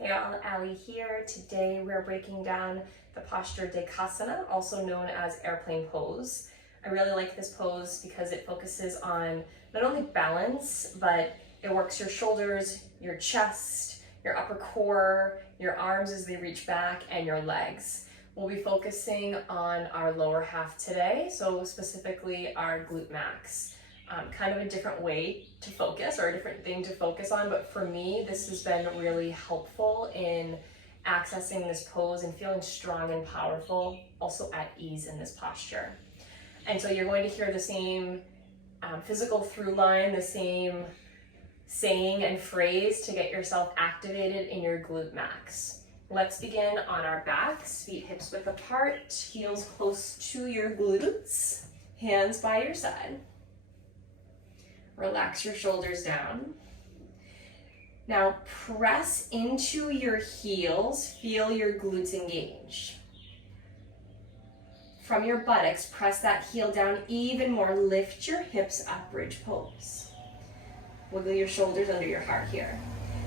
Hey all, Ali here. Today we're breaking down the posture Dekasana, also known as airplane pose. I really like this pose because it focuses on not only balance, but it works your shoulders, your chest, your upper core, your arms as they reach back, and your legs. We'll be focusing on our lower half today, so specifically our glute max. Kind of a different way to focus or a different thing to focus on, but for me this has been really helpful in accessing this pose and feeling strong and powerful, also at ease in this posture. And so you're going to hear the same physical through line, the same saying and phrase to get yourself activated in your glute max. Let's begin on our backs, feet hips width apart, heels close to your glutes, hands by your side. Relax your shoulders down. Now press into your heels, feel your glutes engage. From your buttocks, press that heel down even more, lift your hips up, bridge pose. Wiggle your shoulders under your heart here.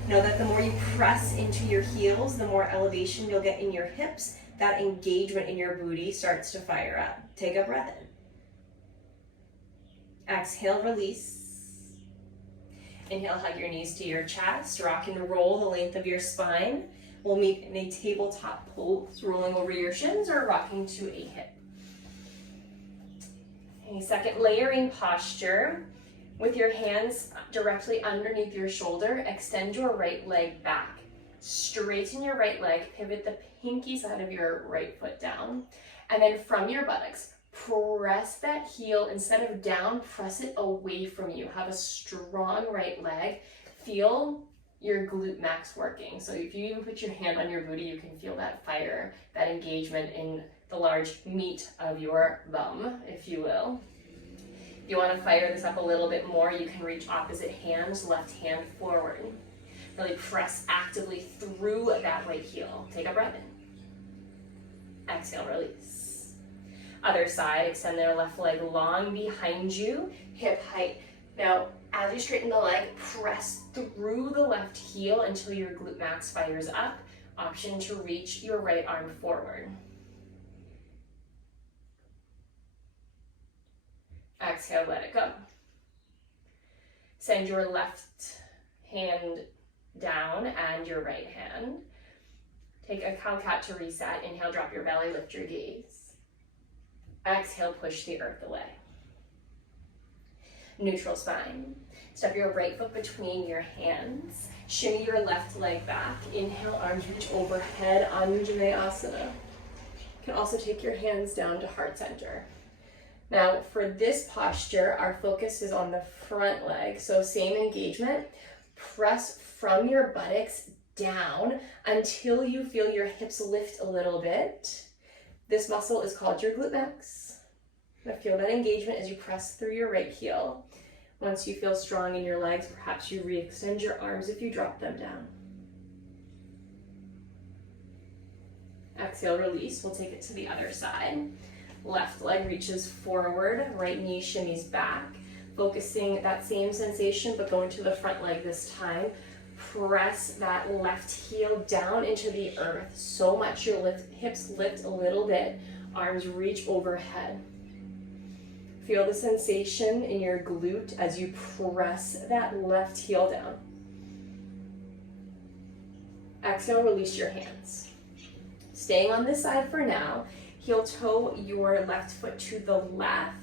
Know that the more you press into your heels, the more elevation you'll get in your hips. That engagement in your booty starts to fire up. Take a breath in. Exhale, release. Inhale, hug your knees to your chest, rock and roll the length of your spine. We'll meet in a tabletop pose, rolling over your shins or rocking to a hip. A second layering posture. With your hands directly underneath your shoulder, extend your right leg back. Straighten your right leg, pivot the pinky side of your right foot down. And then from your buttocks, press that heel, instead of down, press it away from you. Have a strong right leg. Feel your glute max working. So if you even put your hand on your booty, you can feel that fire, that engagement in the large meat of your bum, if you will. If you want to fire this up a little bit more, you can reach opposite hands, left hand forward. Really press actively through that right heel. Take a breath in. Exhale, release. Other side, extend their left leg long behind you, hip height. Now, as you straighten the leg, press through the left heel until your glute max fires up. Option to reach your right arm forward. Exhale, let it go. Send your left hand down and your right hand. Take a cow-cat to reset. Inhale, drop your belly, lift your gaze. Exhale, push the earth away. Neutral spine. Step your right foot between your hands. Shimmy your left leg back. Inhale, arms reach overhead, Asana. You can also take your hands down to heart center. Now for this posture, our focus is on the front leg. So same engagement. Press from your buttocks down until you feel your hips lift a little bit. This muscle is called your glute max. Now feel that engagement as you press through your right heel. Once you feel strong in your legs, perhaps you re-extend your arms if you drop them down. Exhale, release. We'll take it to the other side. Left leg reaches forward, right knee shimmies back. Focusing that same sensation, but going to the front leg this time. Press that left heel down into the earth so much your hips lift a little bit. Arms reach overhead. Feel the sensation in your glute as you press that left heel down. Exhale, release your hands. Staying on this side for now. Heel toe your left foot to the left.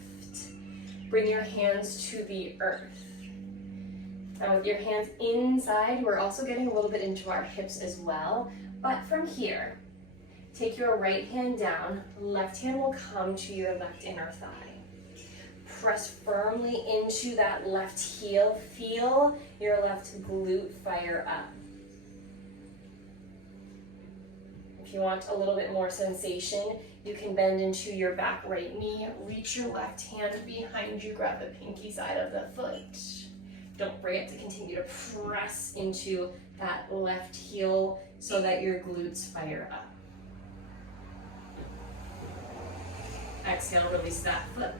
Bring your hands to the earth. Now with your hands inside, we're also getting a little bit into our hips as well. But from here, take your right hand down. Left hand will come to your left inner thigh. Press firmly into that left heel. Feel your left glute fire up. If you want a little bit more sensation, you can bend into your back right knee, reach your left hand behind you, grab the pinky side of the foot. Don't forget to continue to press into that left heel so that your glutes fire up. Exhale, release that foot.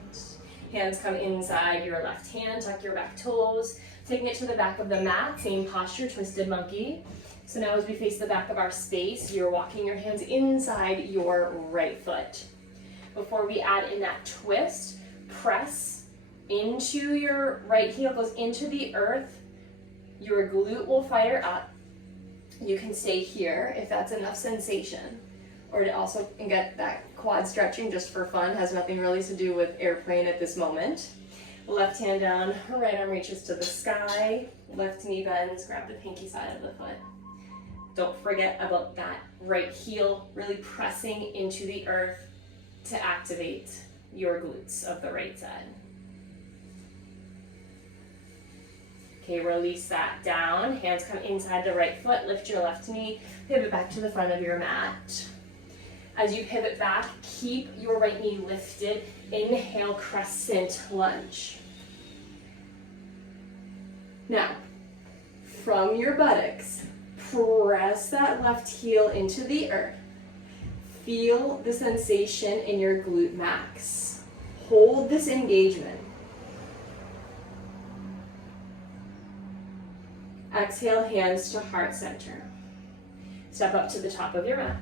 Hands come inside your left hand, tuck your back toes. Taking it to the back of the mat, same posture, twisted monkey. So now as we face the back of our space, you're walking your hands inside your right foot. Before we add in that twist, press into your right heel, goes into the earth. Your glute will fire up. You can stay here if that's enough sensation. Or to also get that quad stretching just for fun, has nothing really to do with airplane at this moment. Left hand down, right arm reaches to the sky, left knee bends, grab the pinky side of the foot. Don't forget about that right heel really pressing into the earth to activate your glutes of the right side. Okay, release that down, hands come inside the right foot, lift your left knee, pivot back to the front of your mat. As you pivot back, keep your right knee lifted. Inhale, crescent lunge. Now, from your buttocks, press that left heel into the earth. Feel the sensation in your glute max. Hold this engagement. Exhale, hands to heart center. Step up to the top of your mat.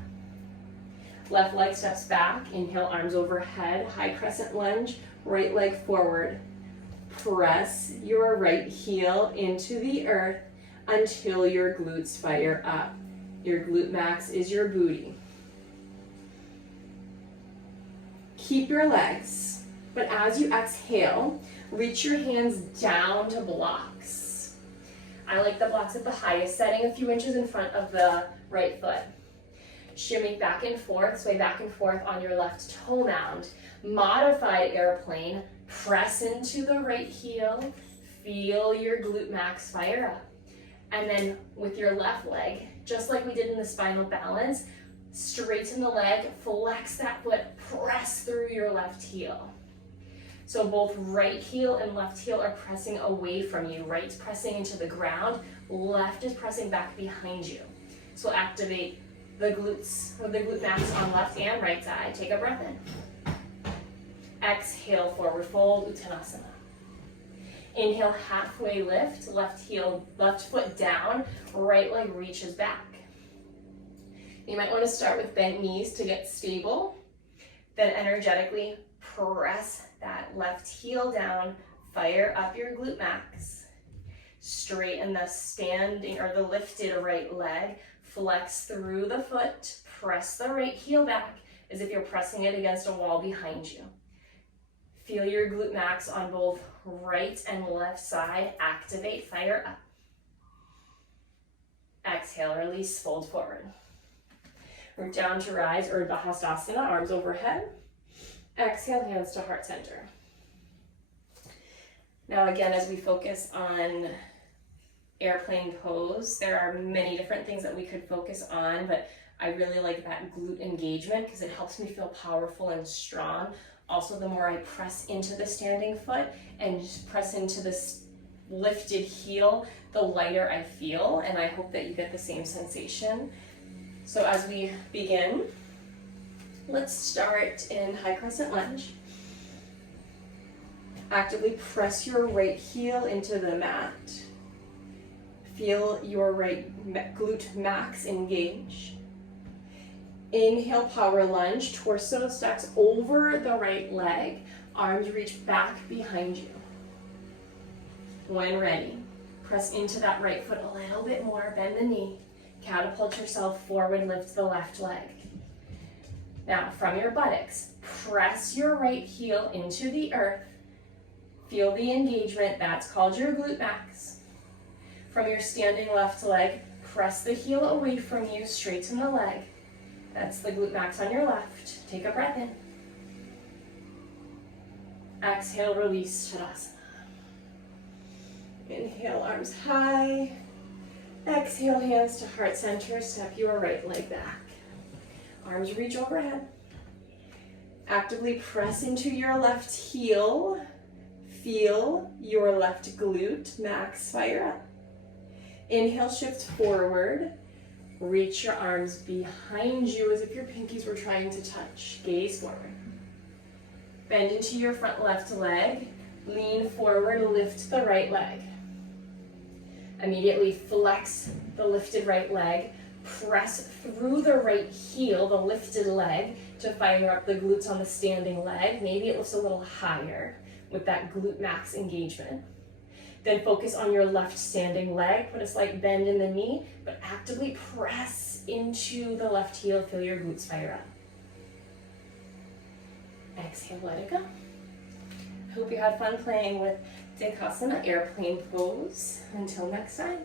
Left leg steps back, inhale, arms overhead, high crescent lunge, right leg forward. Press your right heel into the earth until your glutes fire up. Your glute max is your booty. Keep your legs, but as you exhale, reach your hands down to blocks. I like the blocks at the highest setting, a few inches in front of the right foot. Shimmy back and forth, sway back and forth on your left toe mound. Modified airplane, press into the right heel, feel your glute max fire up. And then with your left leg, just like we did in the spinal balance, straighten the leg, flex that foot, press through your left heel. So both right heel and left heel are pressing away from you. Right's pressing into the ground, left is pressing back behind you. So activate the glutes, or the glute max on left and right side. Take a breath in. Exhale, forward fold, Uttanasana. Inhale, halfway lift, left foot down, right leg reaches back. You might want to start with bent knees to get stable, then energetically press that left heel down, fire up your glute max. Straighten the standing or the lifted right leg, flex through the foot, press the right heel back as if you're pressing it against a wall behind you. Feel your glute max on both right and left side. Activate, fire up. Exhale, release, fold forward. Root down to rise, Urdhva Hastasana, arms overhead. Exhale, hands to heart center. Now again, as we focus on airplane pose, there are many different things that we could focus on, but I really like that glute engagement because it helps me feel powerful and strong. Also, the more I press into the standing foot and just press into this lifted heel, the lighter I feel, and I hope that you get the same sensation. So as we begin, let's start in high crescent lunge. Actively press your right heel into the mat. Feel your right glute max engage. Inhale, power lunge, torso stacks over the right leg, arms reach back behind you. When ready, press into that right foot a little bit more, bend the knee, catapult yourself forward, lift the left leg. Now, from your buttocks, press your right heel into the earth. Feel the engagement, that's called your glute max. From your standing left leg, press the heel away from you, straighten the leg. That's the glute max on your left. Take a breath in. Exhale, release, Tadasana. Inhale, arms high. Exhale, hands to heart center. Step your right leg back. Arms reach overhead. Actively press into your left heel. Feel your left glute max fire up. Inhale, shift forward. Reach your arms behind you as if your pinkies were trying to touch. Gaze forward. Bend into your front left leg. Lean forward, lift the right leg. Immediately flex the lifted right leg, press through the right heel, the lifted leg, to fire up the glutes on the standing leg. Maybe it lifts a little higher with that glute max engagement. Then focus on your left standing leg, put a slight bend in the knee, but actively press into the left heel, feel your glutes fire up. Exhale, let it go. Hope you had fun playing with Dekasana, airplane pose. Until next time.